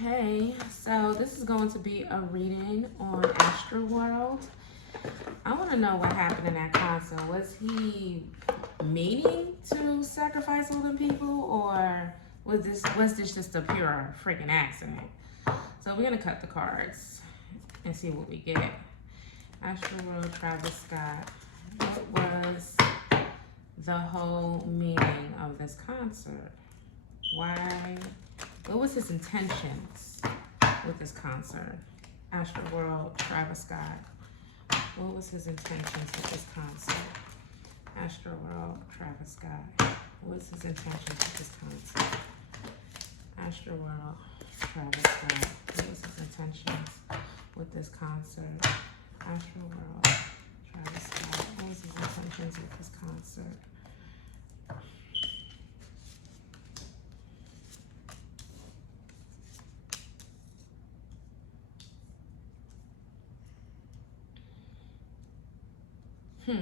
Hey, so this is going to be a reading on ASTRO WORLD. I want to know what happened in that concert. Was he meaning to sacrifice all them people, or was this just a pure freaking accident? So we're gonna cut the cards and see what we get. ASTRO WORLD, Travis Scott. What was the whole meaning of this concert? Why? What was his intentions with this concert? ASTRO WORLD, Travis Scott. What was his intentions with this concert? ASTRO WORLD, Travis Scott. What was his intentions with this concert? ASTRO WORLD, Travis Scott. What was his intentions with this concert? ASTRO WORLD, Travis Scott. What was his intentions with this concert? Hmm.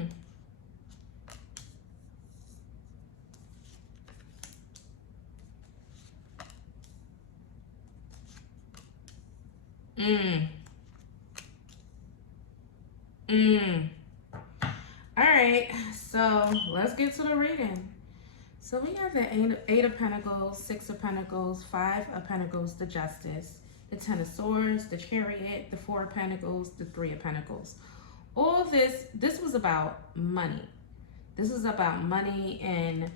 All right, so let's get to the reading. So we have the Eight of Pentacles, Six of Pentacles, Five of Pentacles, the Justice, the Ten of Swords, the Chariot, the Four of Pentacles, the Three of Pentacles. All this was about money. This was about money, and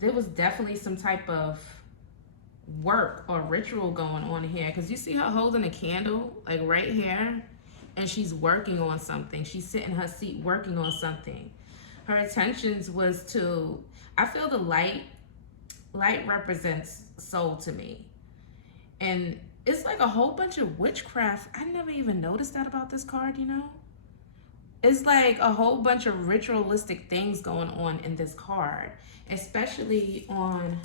there was definitely some type of work or ritual going on here, because you see her holding a candle like right here, and she's working on something. She's sitting in her seat working on something. Her intentions was to, I feel the light represents soul to me, and it's like a whole bunch of witchcraft. I never even noticed that about this card, you know. It's like a whole bunch of ritualistic things going on in this card, especially on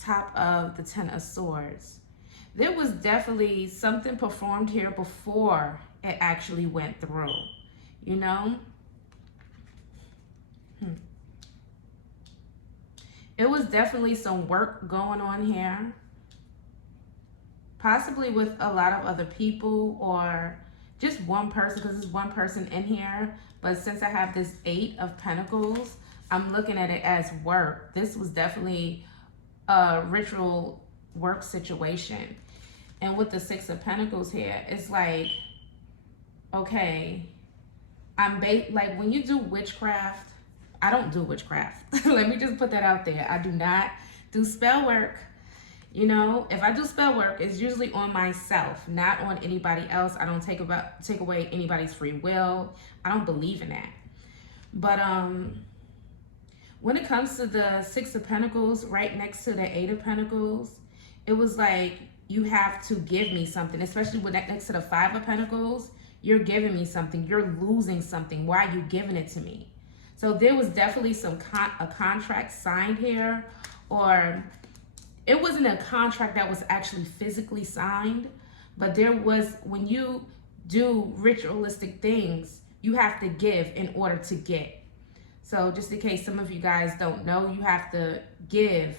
top of the Ten of Swords. There was definitely something performed here before it actually went through, you know? It was definitely some work going on here, possibly with a lot of other people or just one person, because there's one person in here. But since I have this Eight of Pentacles, I'm looking at it as work. This was definitely a ritual work situation. And with the Six of Pentacles here, it's like, okay, like when you do witchcraft, I don't do witchcraft. Let me just put that out there. I do not do spell work. You know, if I do spell work, it's usually on myself, not on anybody else. I don't take away anybody's free will. I don't believe in that. But when it comes to the Six of Pentacles right next to the Eight of Pentacles, it was like, you have to give me something, especially with that next to the Five of Pentacles. You're giving me something. You're losing something. Why are you giving it to me? So there was definitely a contract signed here, or it wasn't a contract that was actually physically signed, but there was, when you do ritualistic things, you have to give in order to get. So just in case some of you guys don't know, you have to give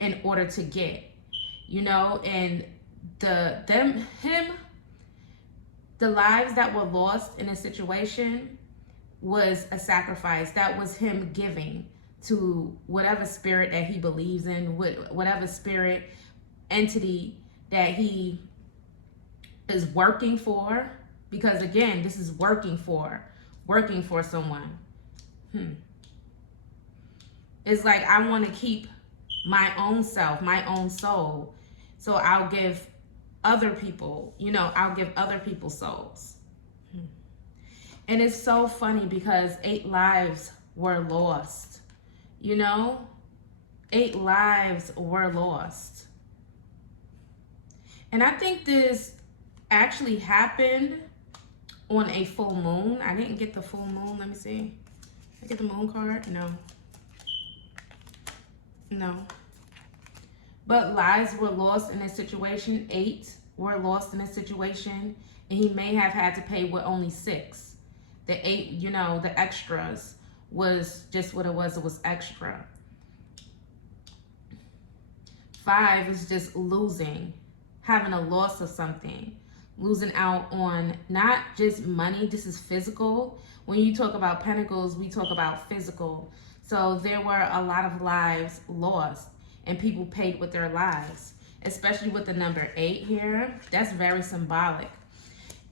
in order to get, you know. And the lives that were lost in a situation was a sacrifice. That was him giving to whatever spirit that he believes in, whatever spirit entity that he is working for. Because again, this is working for someone. It's like, I want to keep my own self, my own soul. So I'll give other people, you know, I'll give other people souls. And it's so funny because 8 lives were lost, you know? 8 lives were lost. And I think this actually happened on a full moon. I didn't get the full moon. Let me see. Did I get the moon card? No. But lives were lost in this situation. 8 were lost in this situation. And he may have had to pay with only 6. The 8, you know, the extras was just what it was extra. 5 is just losing. having a loss of something, losing out on not just money, this is physical. When you talk about pentacles, we talk about physical. So there were a lot of lives lost and people paid with their lives, especially with the number 8 here. That's very symbolic.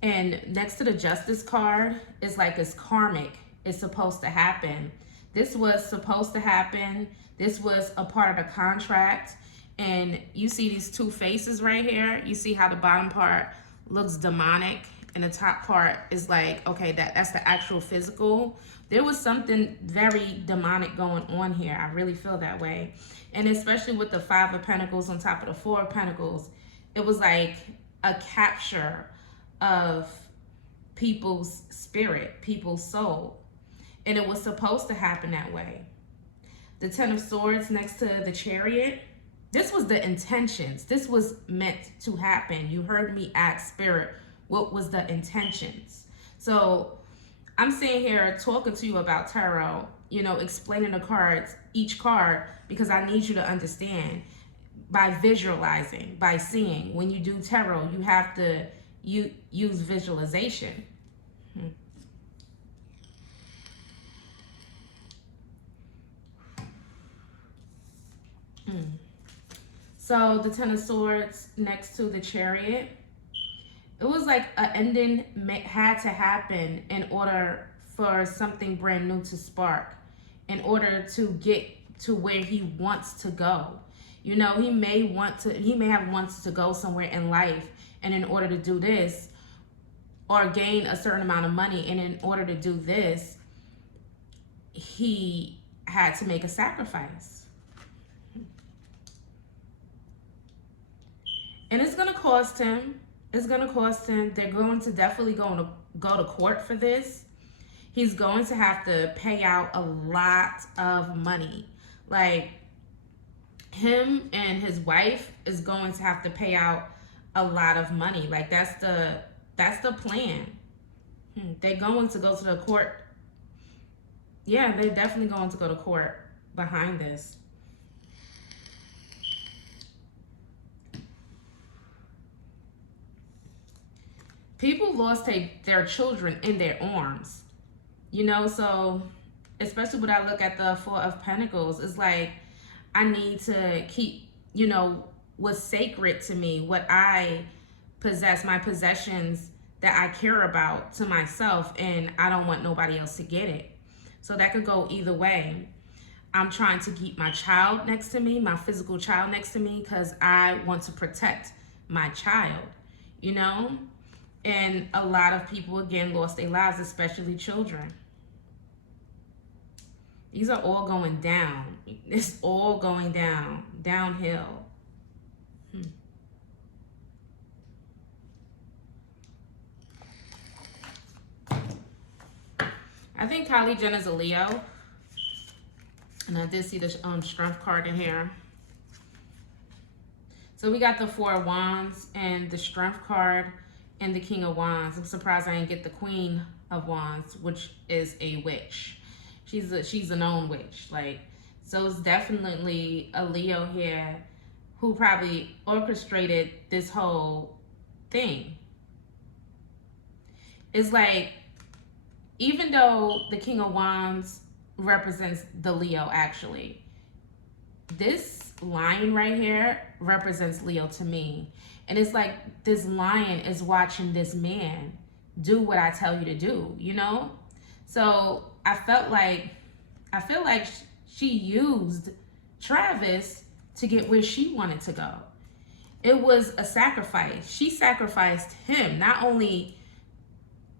And next to the Justice card is like it's karmic. It's supposed to happen. This was supposed to happen. This was a part of the contract. And you see these two faces right here. You see how the bottom part looks demonic and the top part is like, okay, that's the actual physical. There was something very demonic going on here. I really feel that way. And especially with the 5 of Pentacles on top of the 4 of Pentacles, it was like a capture of people's spirit, people's soul. And it was supposed to happen that way. The 10 of Swords next to the Chariot, this was the intentions. This was meant to happen. You heard me ask Spirit, what was the intentions? So I'm sitting here talking to you about tarot, you know, explaining the cards, each card, because I need you to understand by visualizing, by seeing. When you do tarot, you have to use visualization. So the 10 of Swords next to the Chariot, it was like an ending had to happen in order for something brand new to spark, in order to get to where he wants to go. You know, he may have wants to go somewhere in life, and in order to do this, or gain a certain amount of money, and in order to do this, he had to make a sacrifice. And it's going to cost him. It's going to cost him. They're going to definitely go to court for this. He's going to have to pay out a lot of money. Like, him and his wife is going to have to pay out a lot of money. Like, that's the plan. They're going to go to the court. Yeah, they're definitely going to go to court behind this. People lost their children in their arms, you know, so especially when I look at the 4 of Pentacles, it's like I need to keep, you know, what's sacred to me, what I possess, my possessions that I care about to myself, and I don't want nobody else to get it. So that could go either way. I'm trying to keep my child next to me, my physical child next to me, because I want to protect my child, you know? And a lot of people, again, lost their lives, especially children. These are all going down. It's all going down, downhill. I think Kylie Jenner's a Leo. And I did see the Strength card in here. So we got the 4 of Wands and the Strength card and the King of Wands. I'm surprised I didn't get the Queen of Wands, which is a witch. She's a known witch. Like, so it's definitely a Leo here who probably orchestrated this whole thing. It's like, even though the King of Wands represents the Leo, actually, this lion right here represents Leo to me. And it's like this lion is watching this man do what I tell you to do, you know? So I feel like she used Travis to get where she wanted to go. It was a sacrifice. She sacrificed him, not only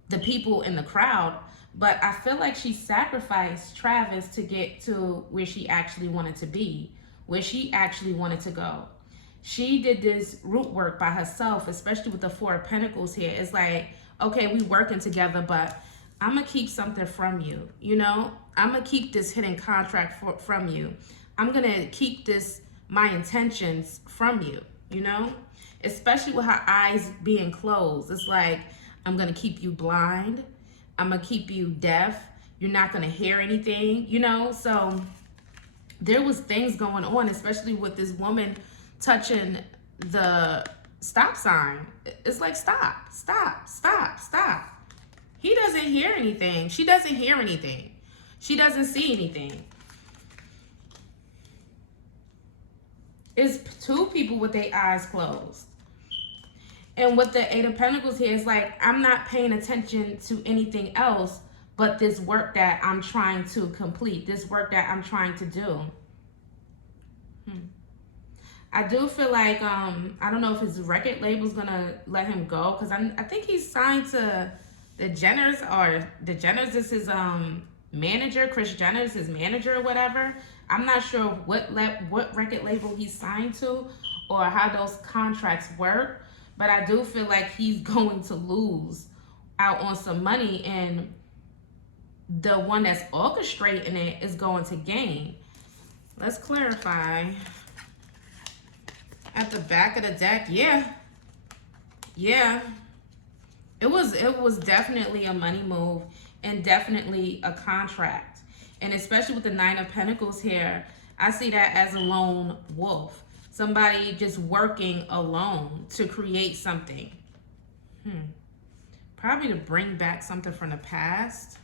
the people in the crowd, but I feel like she sacrificed Travis to get to where she actually wanted to be, where she actually wanted to go. She did this root work by herself, especially with the 4 of Pentacles here. It's like, okay, we working together, but I'm going to keep something from you, you know? I'm going to keep this hidden contract from you. I'm going to keep my intentions from you, you know? Especially with her eyes being closed. It's like, I'm going to keep you blind. I'm going to keep you deaf. You're not going to hear anything, you know? So there was things going on, especially with this woman touching the stop sign. It's like, stop, stop, stop, stop. He doesn't hear anything. She doesn't hear anything. She doesn't see anything. It's two people with their eyes closed. And with the Eight of Pentacles here, it's like, I'm not paying attention to anything else but this work that I'm trying to complete, this work that I'm trying to do. I do feel like, I don't know if his record label's gonna let him go, because I think he's signed to the Jenners, or the Jenners is his manager, Kris Jenner's his manager or whatever. I'm not sure what record label he's signed to or how those contracts work, but I do feel like he's going to lose out on some money, and the one that's orchestrating it is going to gain. Let's clarify. At the back of the deck, yeah. It was definitely a money move and definitely a contract. And especially with the Nine of Pentacles here, I see that as a lone wolf. Somebody just working alone to create something. Probably to bring back something from the past.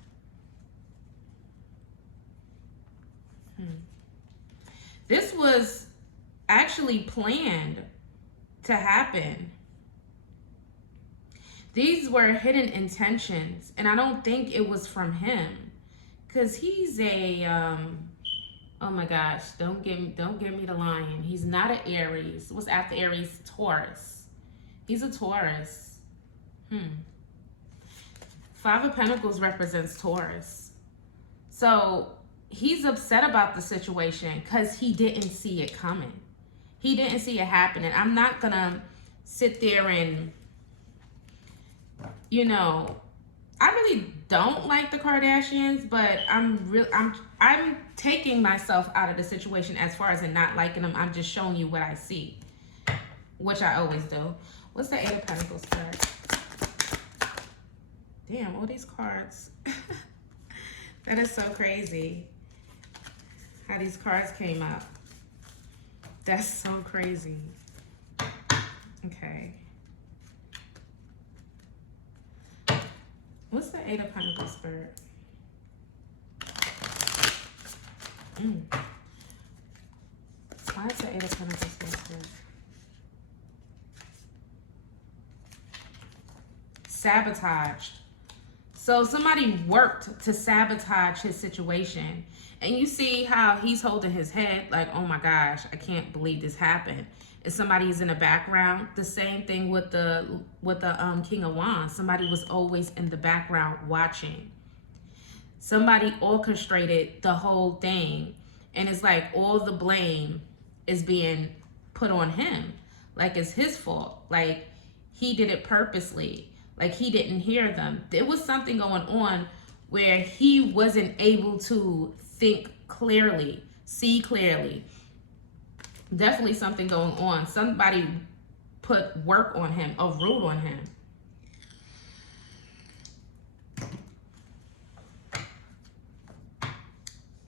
This was actually planned to happen. These were hidden intentions, and I don't think it was from him, because he's a oh my gosh, don't give me the lion. He's not an Aries. What's after Aries? Taurus. He's a Taurus. Five of Pentacles represents Taurus. So he's upset about the situation because he didn't see it coming. He didn't see it happening. I'm not gonna sit there and, you know, I really don't like the Kardashians, but I'm taking myself out of the situation as far as in not liking them. I'm just showing you what I see, which I always do. What's the Eight of Pentacles card? Damn, all these cards. That is so crazy how these cards came up. That's so crazy. Okay. What's the Eight of Pentacles spirit? Why is the Eight of Pentacles spirit? Sabotaged. So somebody worked to sabotage his situation. And you see how he's holding his head like, oh my gosh, I can't believe this happened. If somebody's in the background, the same thing with the King of Wands. Somebody was always in the background watching. Somebody orchestrated the whole thing. And it's like all the blame is being put on him. Like it's his fault. Like he did it purposely. Like he didn't hear them. There was something going on where he wasn't able to think clearly, see clearly. Definitely something going on. Somebody put work on him, a root on him.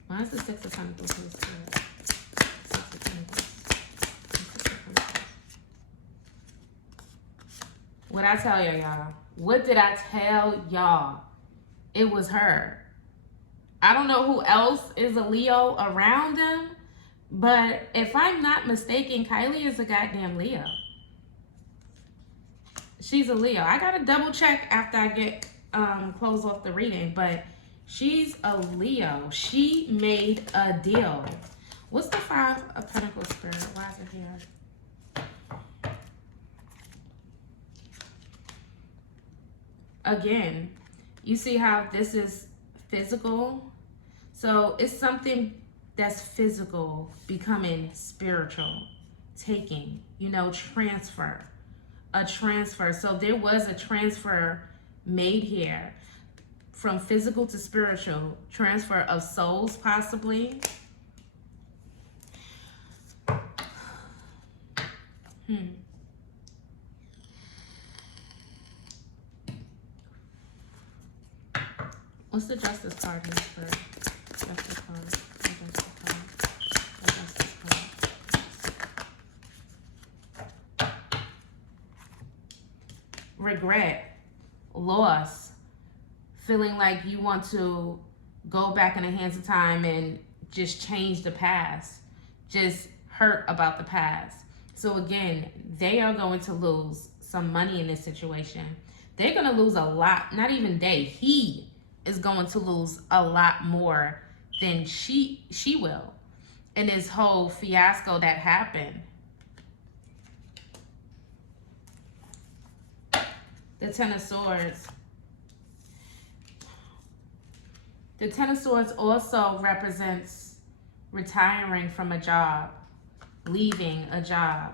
Why is the Six of Pentacles here? Six of Pentacles. What I tell y'all? What did I tell y'all? It was her. I don't know who else is a Leo around them, but if I'm not mistaken, Kylie is a goddamn Leo. She's a Leo. I gotta double check after I get close off the reading, but she's a Leo. She made a deal. What's the Five of Pentacles spirit? Why is it here? Again, you see how this is physical? So it's something that's physical becoming spiritual, taking, you know, transfer, a transfer. So there was a transfer made here from physical to spiritual, transfer of souls possibly. What's the Justice card here for Justice card? The Justice card. The Justice card. regret, loss, feeling like you want to go back in the hands of time and just change the past, just hurt about the past. So again, they are going to lose some money in this situation. They're going to lose a lot. Not even they. He is going to lose a lot more than she will in this whole fiasco that happened. The Ten of Swords. The Ten of Swords also represents retiring from a job, leaving a job.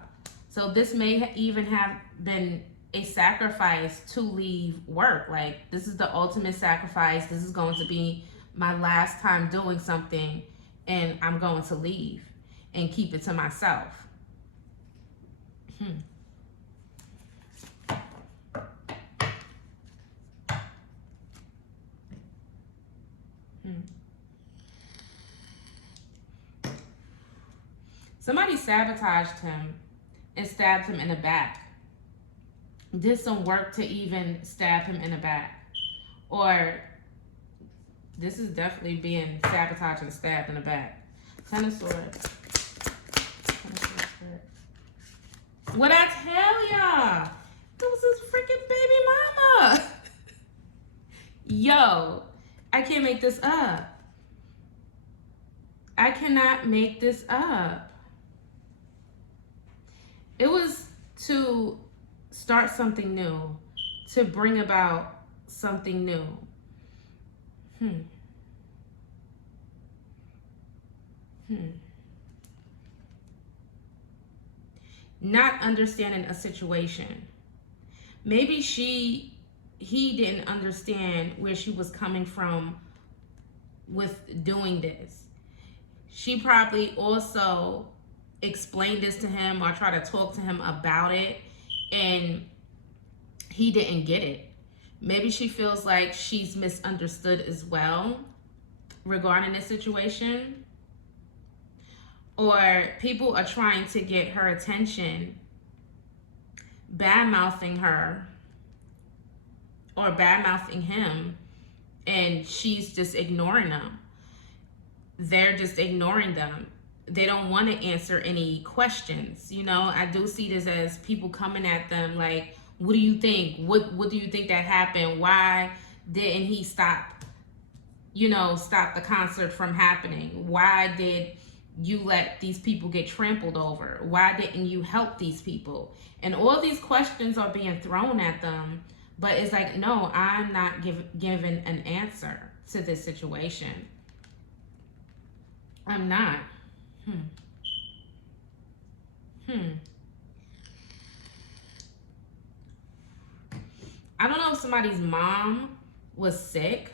So this may even have been a sacrifice to leave work. Like, this is the ultimate sacrifice. This is going to be my last time doing something, and I'm going to leave and keep it to myself. Somebody sabotaged him and stabbed him in the back. Did some work to even stab him in the back. Or this is definitely being sabotaged and stabbed in the back. Ten of Swords. What I tell y'all? It was his freaking baby mama. Yo, I can't make this up. I cannot make this up. It was to start something new, to bring about something new. Not understanding a situation. Maybe he didn't understand where she was coming from with doing this. She probably also explained this to him or try to talk to him about it, and he didn't get it. Maybe she feels like she's misunderstood as well regarding this situation, or people are trying to get her attention, bad-mouthing her or bad-mouthing him, and she's just ignoring them. They're just ignoring them. They don't want to answer any questions. You know, I do see this as people coming at them like, what do you think? What do you think that happened? Why didn't he stop the concert from happening? Why did you let these people get trampled over? Why didn't you help these people? And all these questions are being thrown at them, but it's like, no, I'm not given an answer to this situation. I'm not. I don't know if somebody's mom was sick,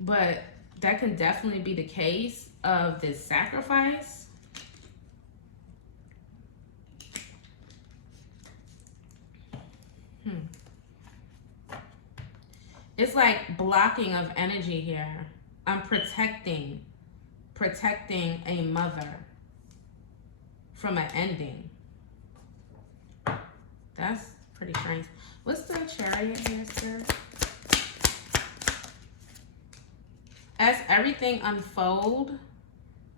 but that can definitely be the case of this sacrifice. It's like blocking of energy here. I'm protecting a mother from an ending. That's pretty strange. What's the Chariot here, sir? As everything unfold,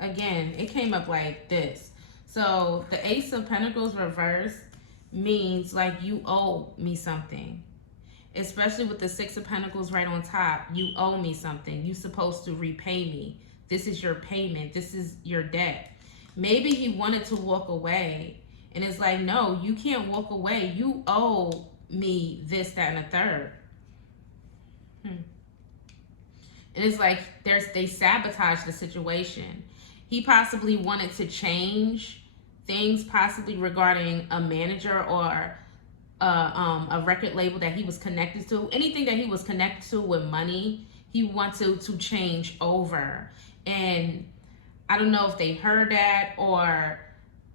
again, it came up like this. So the Ace of Pentacles reversed means like you owe me something. Especially with the Six of Pentacles right on top. You owe me something. You're supposed to repay me. This is your payment. This is your debt. Maybe he wanted to walk away. And it's like, no, you can't walk away. You owe me this, that, and a third. And it's like they sabotage the situation. He possibly wanted to change things, possibly regarding a manager or a record label that he was connected to. Anything that he was connected to with money, he wanted to change over. And I don't know if they heard that or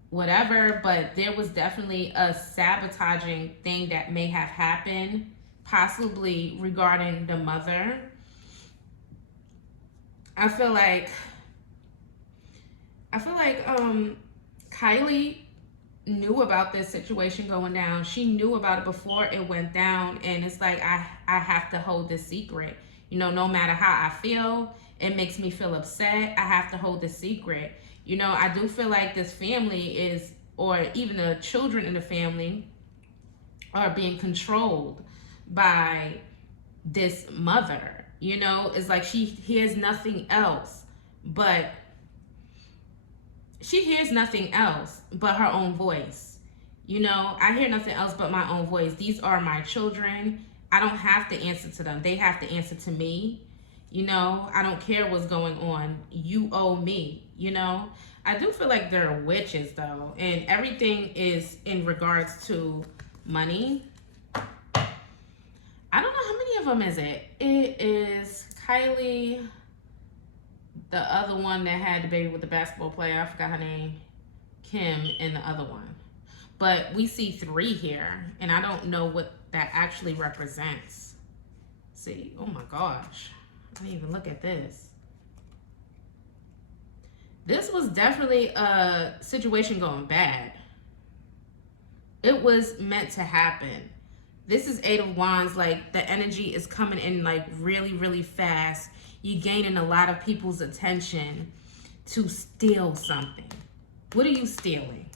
whatever, but there was definitely a sabotaging thing that may have happened, possibly regarding the mother. I feel like Kylie knew about this situation going down. She knew about it before it went down, and it's like I have to hold this secret. You know, no matter how I feel, it makes me feel upset. I have to hold this secret. You know, I do feel like this family is, or even the children in the family, are being controlled by this mother. You know, it's like she hears nothing else but her own voice. You know, I hear nothing else but my own voice. These are my children. I don't have to answer to them. They have to answer to me. You know, I don't care what's going on. You owe me, you know. I do feel like they're witches, though. And everything is in regards to money. I don't know how many of them is it. It is Kylie, the other one that had the baby with the basketball player. I forgot her name. Kim, and the other one. But we see 3 here. And I don't know what that actually represents. See, oh my gosh. I didn't even look at this. This was definitely a situation going bad. It was meant to happen. This is 8 of Wands. Like, the energy is coming in like really, really fast. You're gaining a lot of people's attention to steal something. What are you stealing?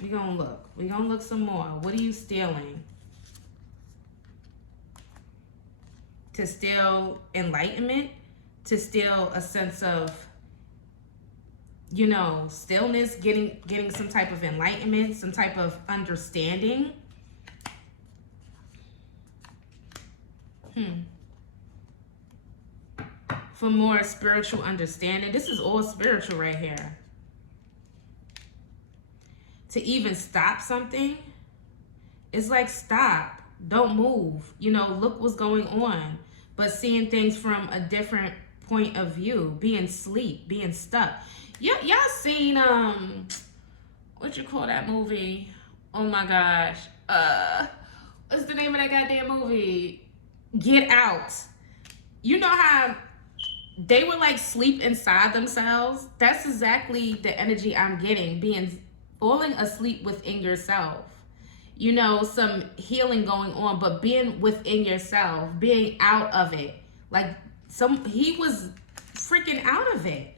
We're gonna look. We're gonna look some more. What are you stealing? To steal enlightenment? To steal a sense of, you know, stillness, getting some type of enlightenment, some type of understanding. For more spiritual understanding. This is all spiritual right here. To even stop something, it's like, stop, don't move, you know, look what's going on. But seeing things from a different point of view, being asleep, being stuck. Y'all seen what you call that movie? Oh my gosh, what's the name of that goddamn movie? Get Out. You know how they were like sleep inside themselves? That's exactly the energy I'm getting, falling asleep within yourself. You know, some healing going on, but being within yourself, being out of it. Like, he was freaking out of it.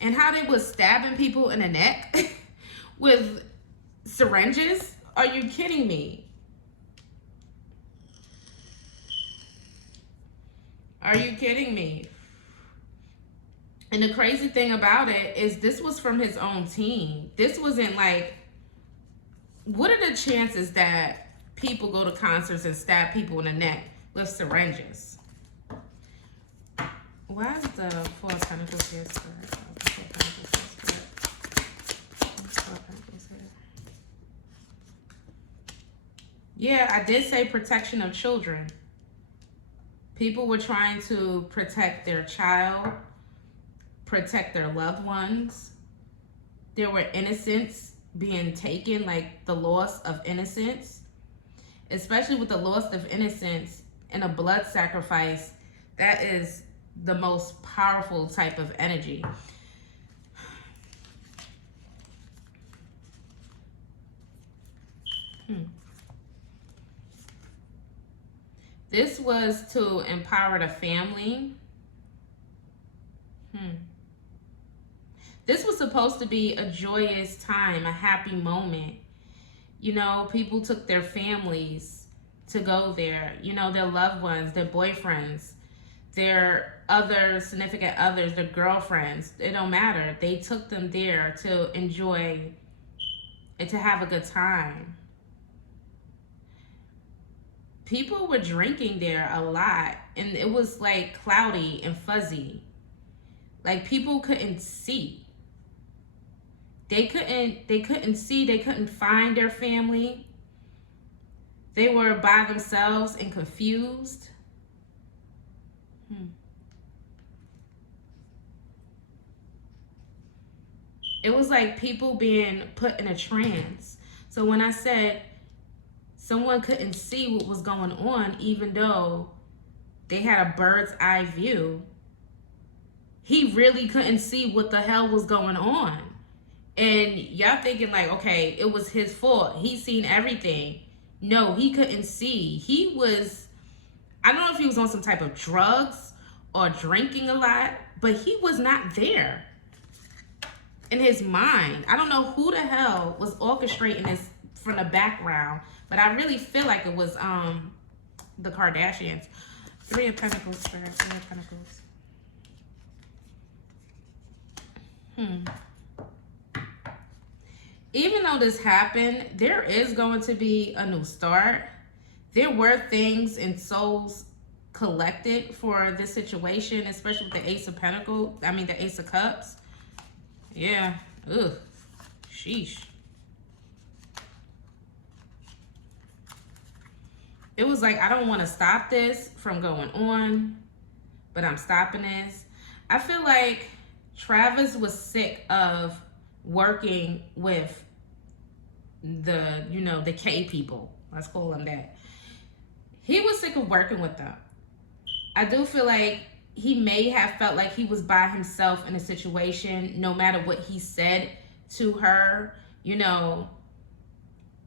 And how they was stabbing people in the neck with syringes. Are you kidding me? Are you kidding me? And the crazy thing about it is this was from his own team. This wasn't like, what are the chances that people go to concerts and stab people in the neck with syringes? Why is the 4 of Pentacles here? Yeah, I did say protection of children. People were trying to protect their child, protect their loved ones. There were innocents being taken, like the loss of innocence. Especially with the loss of innocence and a blood sacrifice, that is the most powerful type of energy. This was to empower the family. This was supposed to be a joyous time, a happy moment. You know, people took their families to go there. You know, their loved ones, their boyfriends, their other significant others, their girlfriends. It don't matter. They took them there to enjoy and to have a good time. People were drinking there a lot, and it was like cloudy and fuzzy. Like, people couldn't see. They couldn't see, they couldn't find their family. They were by themselves and confused. It was like people being put in a trance. So when I said someone couldn't see what was going on, even though they had a bird's eye view, he really couldn't see what the hell was going on. And y'all thinking like, okay, it was his fault. He's seen everything. No, he couldn't see. He was, I don't know if he was on some type of drugs or drinking a lot, but he was not there in his mind. I don't know who the hell was orchestrating this from the background, but I really feel like it was the Kardashians. Three of Pentacles, Spirit, Three of Pentacles. Even though this happened, there is going to be a new start. There were things and souls collected for this situation, especially with the Ace of Pentacles. I mean, the Ace of Cups. Yeah. Ugh. Sheesh. It was like, I don't want to stop this from going on, but I'm stopping this. I feel like Travis was sick of working with the, you know, the K people. Let's call them that. He was sick of working with them. I do feel like he may have felt like he was by himself in a situation, no matter what he said to her, you know,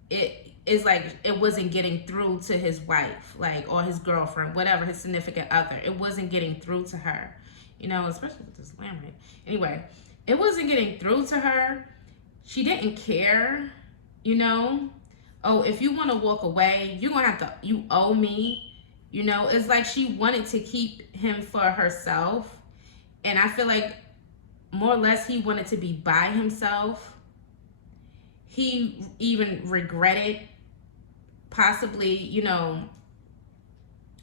it is like it wasn't getting through to his wife, like, or his girlfriend, whatever, his significant other. It wasn't getting through to her, you know, especially with this lamb. Anyway, it wasn't getting through to her. She didn't care, you know. Oh, if you want to walk away, you're going to have to, you owe me. You know, it's like she wanted to keep him for herself. And I feel like more or less he wanted to be by himself. He even regretted possibly, you know,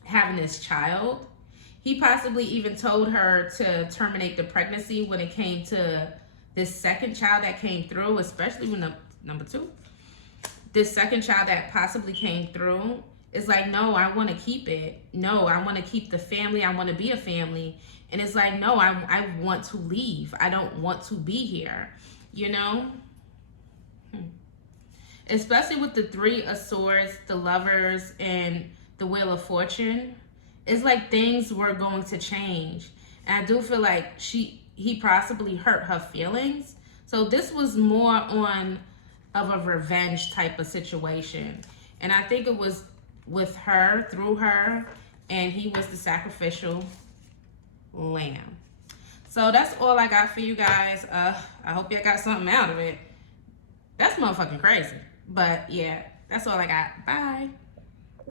having this child. He possibly even told her to terminate the pregnancy when it came to this second child that came through, especially when the number two. This second child that possibly came through. It's like, no, I want to keep it. No, I want to keep the family. I want to be a family. And it's like, no, I want to leave. I don't want to be here, you know? Especially with the Three of Swords, the Lovers, and the Wheel of Fortune. It's like things were going to change. And I do feel like he possibly hurt her feelings. So this was more on of a revenge type of situation. And I think it was with her, through her, and he was the sacrificial lamb. So that's all I got for you guys. I hope you got something out of it. That's motherfucking crazy. But yeah, that's all I got. Bye.